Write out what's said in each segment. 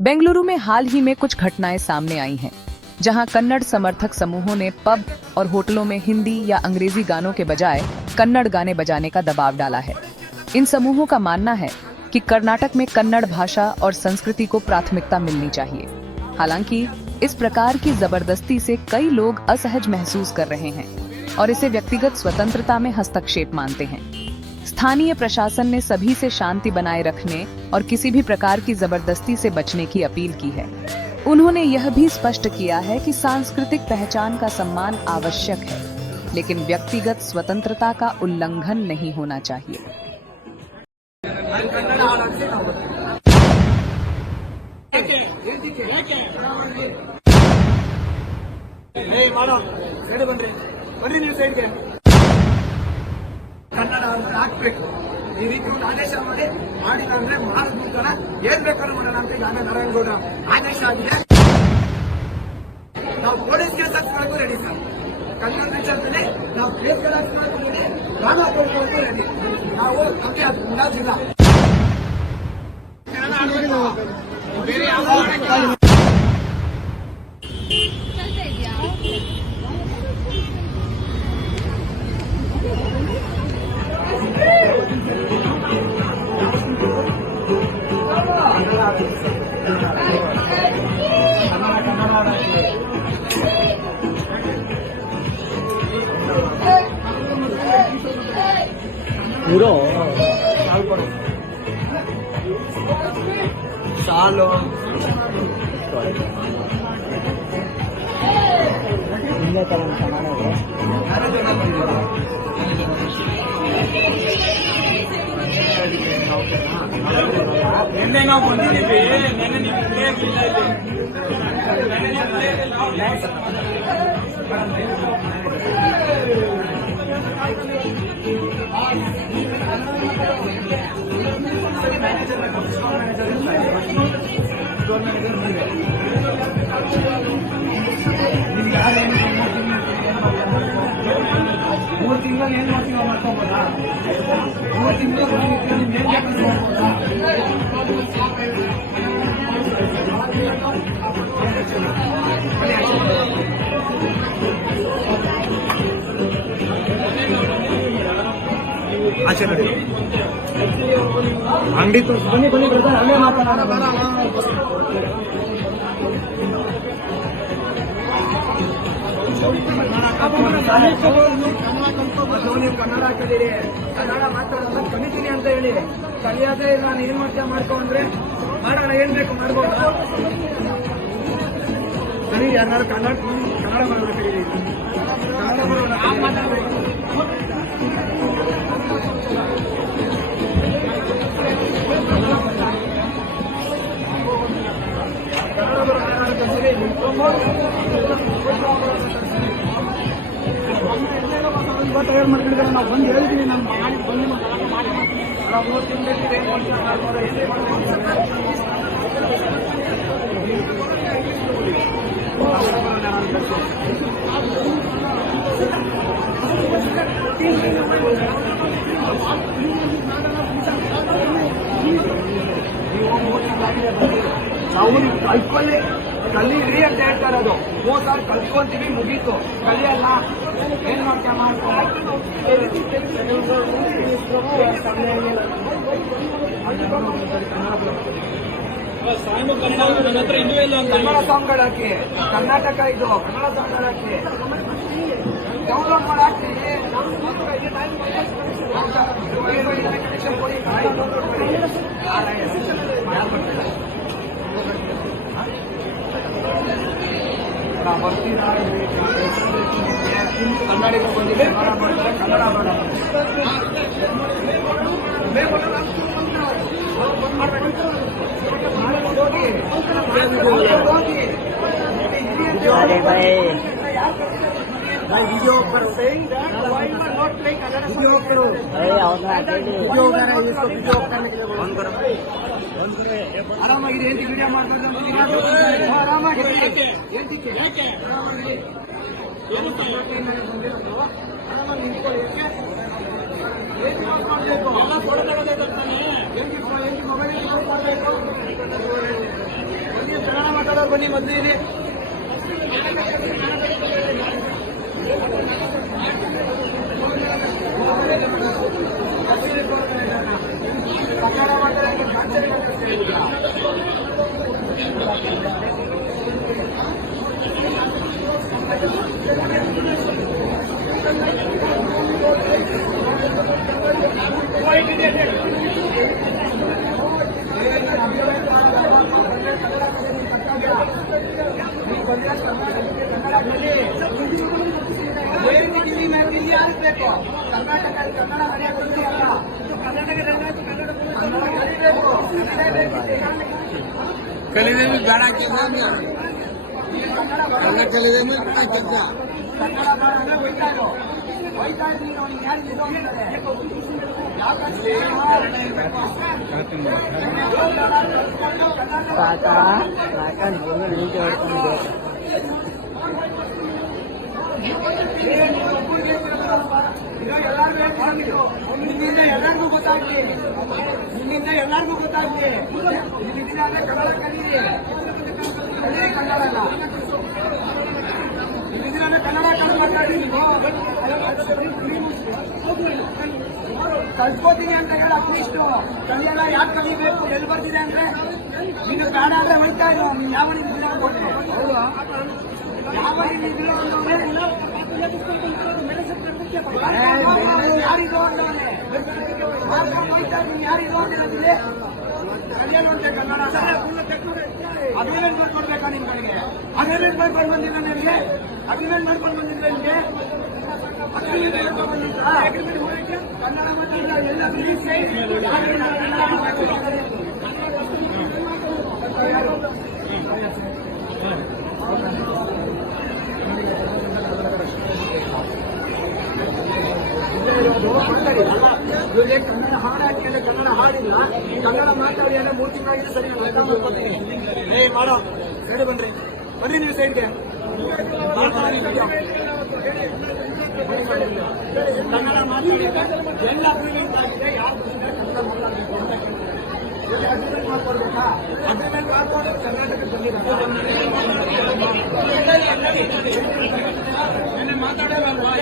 बेंगलुरु में हाल ही में कुछ घटनाएं सामने आई हैं, जहां कन्नड़ समर्थक समूहों ने पब और होटलों में हिंदी या अंग्रेजी गानों के बजाय कन्नड़ गाने बजाने का दबाव डाला है। इन समूहों का मानना है कि कर्नाटक में कन्नड़ भाषा और संस्कृति को प्राथमिकता मिलनी चाहिए। हालांकि इस प्रकार की जबरदस्ती से कई लोग असहज महसूस कर रहे हैं और इसे व्यक्तिगत स्वतंत्रता में हस्तक्षेप मानते हैं। स्थानीय प्रशासन ने सभी से शांति बनाए रखने और किसी भी प्रकार की जबरदस्ती से बचने की अपील की है। उन्होंने यह भी स्पष्ट किया है कि सांस्कृतिक पहचान का सम्मान आवश्यक है, लेकिन व्यक्तिगत स्वतंत्रता का उल्लंघन नहीं होना चाहिए। ಕನ್ನಡ ಹಾಕ್ಬೇಕು ಈ ರೀತಿ ಒಂದು ಆದೇಶ ಮಾಡಿ ಮಾಡಿಲ್ಲ ಅಂದ್ರೆ ಮಾರ್ಗನ ಏನ್ ಬೇಕಾದ್ರೂ ಮಾಡೋಣ ಅಂತ ಈಗ ನಾರಾಯಣಗೌಡ ಆದೇಶ ಆಗಿದೆ. ನಾವು ಪೊಲೀಸ್ ಕೇಸ್ ಹಾಕ್ಸ್ಕೊಳ್ಳೋದು ರೆಡಿ ಸರ್. ಕನ್ನಡ ವಿಚಾರದಲ್ಲಿ ನಾವು ಕೇಸ್ ಹಾಕ್ಸ್ಕೊಳ್ಳೋದು ರೆಡಿ, ಗ್ರಾಮ ಕೊಡ್ಕೊಳ್ಳೋದು ರೆಡಿ. ನಾವು ನಮಗೆ ಅದು ಮುಂದಾಗಿಲ್ಲ. ಬೇರೆ ಯಾವ ಸಾಲು ನಿನ್ನೆ ನಾವು ಬಂದಿದ್ದೀವಿ. ನೆನ್ನೆ ನೀವು ಇಲ್ಲ ಮೂರು ತಿಂಗಳು ಏನ್ ಮಾಡ್ತೀವಿ ಮಾಡ್ಕೊಬೋದಾ? 3 ತಿಂಗಳು ಆಚೆ ಕಡೆ ಅಂಗಡಿ ಬನ್ನಿ ಬನ್ನಿ ಬರ್ತಾರೆ ಅಲ್ಲೇ ಮಾತಾಡೋಣ. ಕನ್ನಡ ಕಲೀರಿ, ಕನ್ನಡ ಮಾತಾಡೋದು ಕಲಿತೀನಿ ಅಂತ ಹೇಳಿ ಕಲಿಯೋದೇ ಇಲ್ಲ. ನಾನು ಏನ್ ಮಾಡ್ತೀಯ ಮಾಡ್ಕೊಂಡ್ರೆ ಮಾಡೋಣ, ಏನ್ ಬೇಕು ಮಾಡ್ಬೋದು. ಕಲೀರಿ, ಯಾರು ಕನ್ನಡ ಮಾಡೋಣ ಕಲೀರಿ. ಕನ್ನಡ ಮಾತಾಡಬೇಕು. ತಯಾರು ಮಾಡ್ತಿದ್ದಾರೆ. ನಾವು ಬಂದು ಹೇಳ್ತೀವಿ, ನಾನು ಮಾಡಿ ಬಂದು ಮಾಡಿ 3 ತಿಂಗಳಿಗೆ ನಾವು ಕಲ್ಕೊಳ್ಳಿ ಕಲೀರಿ ಅಂತ ಹೇಳ್ತಾ ಇರೋದು. 3 ಸಾರಿ ಕಲ್ತ್ಕೊಂತೀವಿ, ಮುಗೀತು. ಕಲಿಯಲ್ಲ, ಏನ್ ಮಾಡ್ತೀಯ ಮಾಡ್ಕೊಂಡು ಕನ್ನಡ ಸಾಂಗ್ಗಳು ಹಾಕಿ. ಕರ್ನಾಟಕ ಇದು ಕನ್ನಡ ಸಾಂಗ್ಗಳು ಹಾಕಿ ಡೌನ್ಲೋಡ್ ಮಾಡಿ ಹಾಕ್ತೀವಿ. ಬರ್ತೀರಾ ಕನ್ನಡಿಗರು ಬಂದಿದೆ, ಕನ್ನಡ ಬೇಡ. वीडियो करो, वीडियो करो, वीडियो करने के लिए ಆರಾಮಾಗಿದೆ ఏంటి ವಿಡಿಯೋ ಮಾಡ್ತಾರೆ ಆರಾಮಾಗಿದೆ ఏంటిಕ್ಕೆ ಆರಾಮಾಗಿದೆ ಏನು ಆರಾಮಾಗಿ ನಿಂತ್ಕೊಳ್ಳಿ ಏನು ಮಾಡಬೇಕು ಎಲ್ಲ ಫೋಟೋ ತೆಗೆದಾಗ್ತಾನೆ ఏంటి ಮೊಬೈಲ್ ಯೂಸ್ ಮಾಡಬೇಕು ಬನ್ನಿ ಕನ್ನಡ ಮಾತಾಡೋರು ಬನ್ನಿ ಮೊದಲಿಗೆ ಕನ್ನಡ ಬೇಕು ಕರ್ನಾಟಕ ಕನ್ನಡ ಮರ್ಯಾದೆ ಅಲ್ಲ ಕಲಿದೇವಿ ಬೇಡ ಕನ್ನಡ ಕಲಿದೇವಿ ಕನ್ನಡ ಹೋಯ್ತಾ ಇದ್ದೀನಿ ಅವ್ನಿಗೆ ನಿಮ್ಮಿಂದ ಎಲ್ಲರಿಗೂ ಗೊತ್ತಾಗ್ಲಿ ನಿಮ್ಮಿಂದ ಎಲ್ಲರಿಗೂ ಗೊತ್ತಾಗ್ಲಿ ಕನ್ನಡ ಕಲೀರಿ ಕನ್ನಡನ ಕನ್ನಡ ಮಾತಾಡಿ ಕಲ್ತ್ಕೋತೀನಿ ಅಂತ ಹೇಳ ಅಟ್ಲೀಸ್ಟ್ ಕಲಿಯಲ್ಲ ಯಾಕೆ ಕಲಿಬೇಕು ಎಲ್ಲಿ ಬರ್ತಿದೆ ಅಂದ್ರೆ ನೀನು ಬೇಡ ಅಂದ್ರೆ ಹೋಯ್ತಾ ಇರೋ ನೀನು ಯಾವ ಕೊಟ್ಟೆ ಯಾವ ಯಾರಿಗೂ ಯಾರಿಗೂ ಅಂತಿದೆ ಕಲಿಯಲ್ವಂತೆ ಕನ್ನಡ ಅಗ್ರಿಮೆಂಟ್ ಮಾಡ್ಕೊಡ್ಬೇಕಾ ನಿಮ್ಗಳಿಗೆ ಅಗ್ರಿಮೆಂಟ್ ಮಾಡ್ಕೊಂಡು ಬಂದಿಲ್ಲ ನಿಮಗೆ ಅಗ್ರಿಮೆಂಟ್ ಮಾಡ್ಕೊಂಡು ಬಂದಿಲ್ಲ ನಿಮಗೆ ಕನ್ನಡ ಮಾತಾಡಿಲ್ಲ ಎಲ್ಲ ಇವರಿಗೆ ಕನ್ನಡ ಹಾಡು ಹಾಕಿದ್ರೆ ಕನ್ನಡ ಹಾಡಿಲ್ಲ ಕನ್ನಡ ಮಾತಾಡಿ ಅಂದ್ರೆ 3 ತಿಂಗಳಾಗಿದೆ ಸರಿ ನಾನು ಅರ್ಥ ಮಾಡ್ಕೊತೀನಿ ಮಾಡೋ ಸೈಡ್ ಬನ್ರಿ ನೀವು ಸೈಡ್ಗೆ ಕನ್ನಡ ಮಾತಾಡಿ ಎಲ್ಲ ಅಗ್ರಿಮೆಂಟ್ ಆಗಿದೆ ಯಾರು ಅಗ್ರಿಮೆಂಟ್ ಮಾಡ್ಕೊಡ್ಬೇಕಾ ಅಗ್ರಿಮೆಂಟ್ ಮಾಡ್ಕೊಂಡು ಕರ್ನಾಟಕಕ್ಕೆ ಬಂದಿಲ್ಲ ಮಾತಾಡೋಲ್ವಾ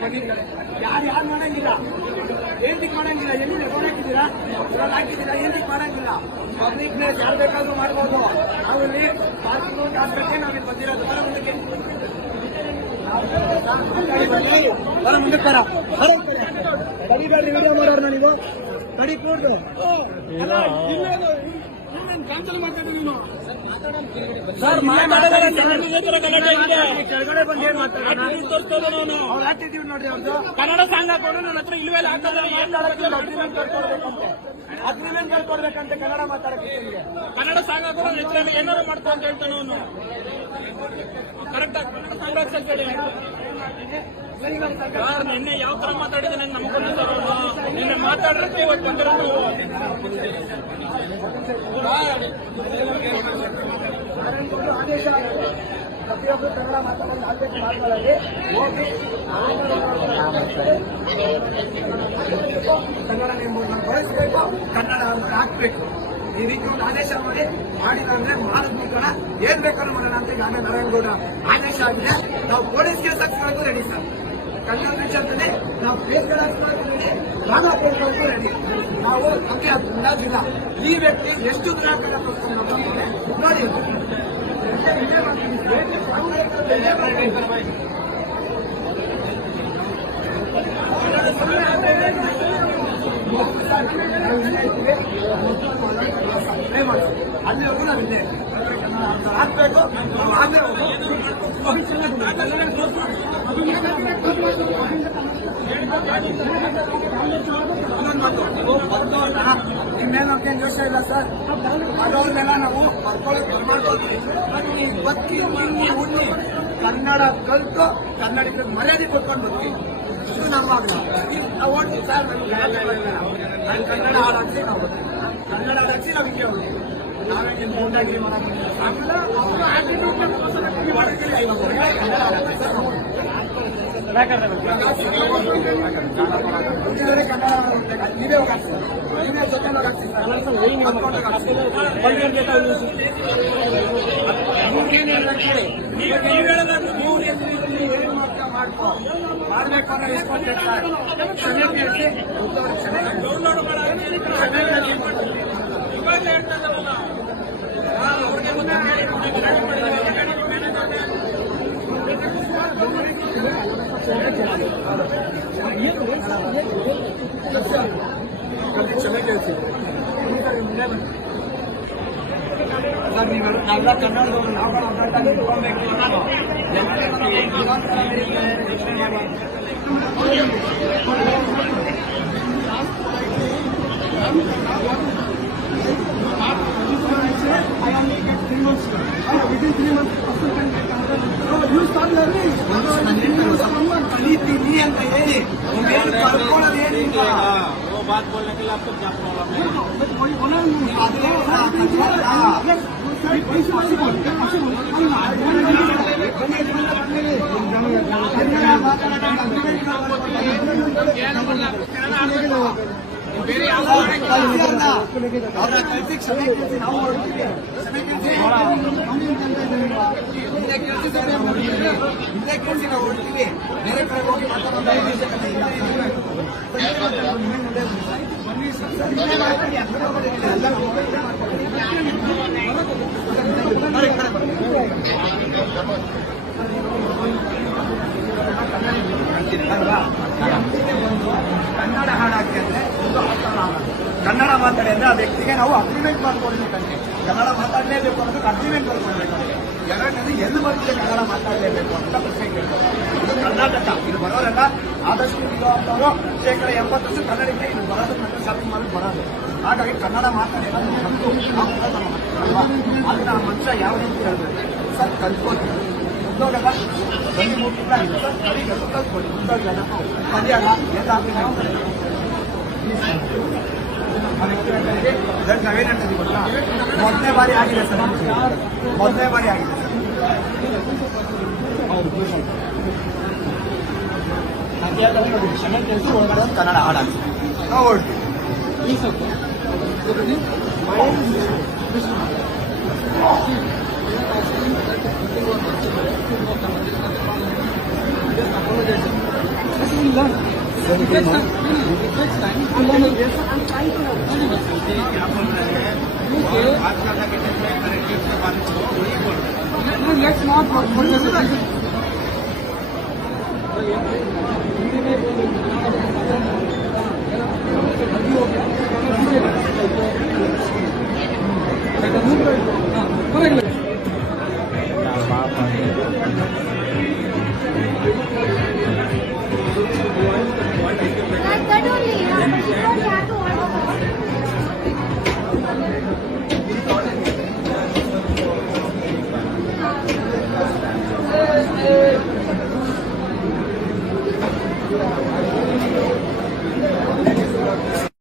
ಮಾಡ್ತಿದ್ರು ಯಾರು ಮಾಡಂಗಿಲ್ಲ ಏಂಟಿಗೆ ಮಾಡಂಗಿಲ್ಲ ಎಲ್ಲಿ ಹಾಕಿದ್ದೀರಾ ಹಾಕಿದ್ದೀರಾ ಏಂಟಿಗೆ ಮಾಡಂಗಿಲ್ಲ ಪಬ್ಲಿಕ್ ಪ್ಲೇಸ್ ಯಾರು ಬೇಕಾದ್ರೂ ಮಾಡ್ಬೋದು ನಾವಿಲ್ಲಿ ಪಾರ್ಕಿಂಗ್ ಹಾಸ್ಪಿಟ್ಲಿಗೆ ನಾವಿಲ್ಲಿ ಬಂದಿರೋದು ಮುಂದೆ ತಡಿಬೇಡ್ರಿ ವಿಡಿಯೋ ಮಾಡೋರ್ನ ನೀವು ತಡಿ ಕೂಡ್ದು ಕ್ಯಾನ್ಸಲ್ ಮಾಡ್ತಾರೆ ನೀನು ಸರ್ ಕೆಳಗಡೆ ಬಂದು ಏನ್ ಮಾತಾಡೋಣ ಅವ್ರ ಆಟಿಟ್ಯೂಡ್ ನೋಡ್ರಿ ಅವ್ರದ್ದು ಕನ್ನಡ ಸಾಂಗ್ ಹಾಕೊಂಡು ನನ್ನ ಹತ್ರ ಇಲ್ವೇ ಅಗ್ರಿಮೆಂಟ್ ಕಳ್ಕೊಡ್ಬೇಕಂತ ಕನ್ನಡ ಮಾತಾಡಕ್ಕೆ ಕನ್ನಡ ಸಾಂಗ್ ಹಾಕೊಂಡು ಹೆಸರಲ್ಲಿ ಏನಾದ್ರು ಮಾಡ್ಕೊ ಅಂತ ಹೇಳ್ತಾನೆ ಅವನು ಕರೆಕ್ಟ್ ಆಗಿ ಕನ್ನಡ ಸಾಂಗ್ ಹಾಕ್ಸಂತ ಹೇಳಿ ಸರ್ ನಿನ್ನೆ ಯಾವ ತರ ಮಾತಾಡಿದ್ದಾನೆ ನಮಗೊಂದು ನಿನ್ನೆ ಮಾತಾಡ್ರಕ್ಕೆ ಇವತ್ತು ಬಂದಿರೋದು ಆದೇಶ ಪ್ರತಿಯೊಬ್ಬರು ಕನ್ನಡ ಮಾತಾಡೋದು ಆದೇಶ ಮಾಡ್ಕೊಳ್ಳಿ ಹೋಗಿ ಕನ್ನಡ ನೀವು ಬಳಸಬೇಕು ಕನ್ನಡ ಹಾಕ್ಬೇಕು ಈ ರೀತಿ ಒಂದು ಆದೇಶ ಮಾಡಿ ಮಾಡಿಲ್ಲ ಅಂದ್ರೆ ಮಾಡಿದ್ಬೇಕಣ ಏನ್ ಬೇಕಾದ್ರೂ ಮಾಡೋಣ ಅಂತ ಈಗ ಆಮೇಲೆ ನಾರಾಯಣಗೌಡ ಆದೇಶ ಆಗಿದೆ ನಾವು ಪೊಲೀಸ್ ಕೇಸ್ ಹಾಕ್ಸ್ಕೊಳ್ಳೋದು ರೆಡಿ ಸರ್ ಕನ್ನಡ ವಿಚಾರದಲ್ಲಿ ನಾವು ಕೇಸ್ಗಳು ಹಾಕ್ಸ್ಕೊಳ್ಳೋದು ರೆಡಿ ಭಾಗ ಕೊಡ್ಬೇಕು ರೆಡಿ ನಾವು ನಮಗೆ ಅಂದಾಜಿಲ್ಲ ಈ ವ್ಯಕ್ತಿ ಎಷ್ಟು ಗ್ರಾಹಕರ ನೋಡಿ ಅಲ್ಲಿವರೆಗೂ ನಾವಿಲ್ಲೇ ಹಾಕ್ಬೇಕು. ಆದ್ರೆ ಇನ್ನೇನು ಅಂತೇನು ಯೋಚನೆ ಇಲ್ಲ ಸರ್. ಅದವ್ರನ್ನೆಲ್ಲ ನಾವು ಬರ್ಕೊಳ್ಳೋಕೆ ಮಾಡ್ಬೋದು. ಬದುಕಿ ಉಣ್ಣಿ ಕನ್ನಡ ಕಲಿತು ಕನ್ನಡಕ್ಕೆ ಮರ್ಯಾದೆ ಕೊಟ್ಕೊಂಡು ಬರ್ತೀವಿ. ಇದು ನಮ್ಮ ನಾವು ಓಡ್ತೀವಿ ಸರ್. ನಾನು ಕನ್ನಡ ಹಾಡಾಡ್ಸಿ ನಾವು ಕನ್ನಡ ಹಾಡಾಡ್ಸಿ ನಾವು ಹಿಂಗೆ ಹೋಗ್ತೀವಿ. ನಾವೇ ಮುಂದಾಗಿ ನೀವೇ ಹೋಗಾಗ್ತೀವಿ. ನೀವೇ ಜೊತೆ ಹೋಗಾಗ್ತೀವಿ ಮಾಡ್ಬೇಕು ಅನ್ನೋ ಎಸ್ಕೊಂಡೆ ಸರ್. ಚೆನ್ನಾಗಿ ಸರ್ ನಾವೆಲ್ಲ ಕನ್ನಡದವರು ನಾವು ಇಟ್ಕೊಳ್ಬೇಕು. ಕಲಿತೀನಿ ಅಂತ ಹೇಳಿ ಕರ್ಕೊಳ್ಳೋದು ಹೇಳಿ बात बोलने के लिए आपको क्या प्रॉब्लम है? ಬೇರೆ ಕಡೆ ಹೋಗಿ ಕನ್ನಡ ಹಾಡಾಕಿ ಅಂದ್ರೆ ಕನ್ನಡ ಮಾತಾಡಿ ಅಂದ್ರೆ ಆ ವ್ಯಕ್ತಿಗೆ ನಾವು ಅಗ್ರಿಮೆಂಟ್ ಮಾಡ್ಕೊಡ್ಬೇಕಂತೆ. ಕನ್ನಡ ಮಾತಾಡಲೇಬೇಕು ಅನ್ನೋದಕ್ಕೆ ಅಗ್ರಿಮೆಂಟ್ ಮಾಡ್ಕೊಡ್ಬೇಕಂತೆ. ಎರಡನೇದು ಎಲ್ಲಿ ಬರುತ್ತೆ ಕನ್ನಡ ಮಾತಾಡಲೇಬೇಕು ಅಂತ ಪ್ರಶ್ನೆ ಕೇಳ್ತಾರೆ. ಇದು ಕರ್ನಾಟಕ. ಇದು ಬರೋರೆಲ್ಲ ಆದಷ್ಟು ಇರುವಂತವರು 80% ಕನ್ನಡಕ್ಕೆ ಇದು ಬರೋದು ಮತ್ತೆ ಶಾಪಿಂಗ್ ಮಾಡೋದು ಬರೋದು. ಹಾಗಾಗಿ ಕನ್ನಡ ಮಾತಾಡಿ ಅಲ್ವಾ? ಅದನ್ನ ಆ ಮನುಷ್ಯ ಯಾವ ರೀತಿ ಹೇಳ್ಬೇಕು ಸರ್? ಕಲ್ತ್ಕೊಳ್ತೀವಿ. ಉದ್ಯೋಗದ ಒಂದು ಮುಖ್ಯ ಸರ್ ಕಲಿಬೇಕು, ಕಲ್ತ್ಕೊಳ್ಳಿ. ಉದ್ಯೋಗದ ಕಲಿಯಲ್ಲ ಎಲ್ಲ ನಾವೇನಂತೀವಿ ಗೊತ್ತಾ? ಮೊದಲನೇ ಬಾರಿ ಆಗಿದೆ ಸರ್. ಮೊದಲನೇ ಬಾರಿ ಆಗಿದೆ ಕ್ಷಮೆ ಕೆಲಸ ಒಳಗಡೆ ಕನ್ನಡ ಹಾಡಾಗ್ತದೆ. ನಾವು ಹೊರಡ್ತೀವಿ. Let's not work.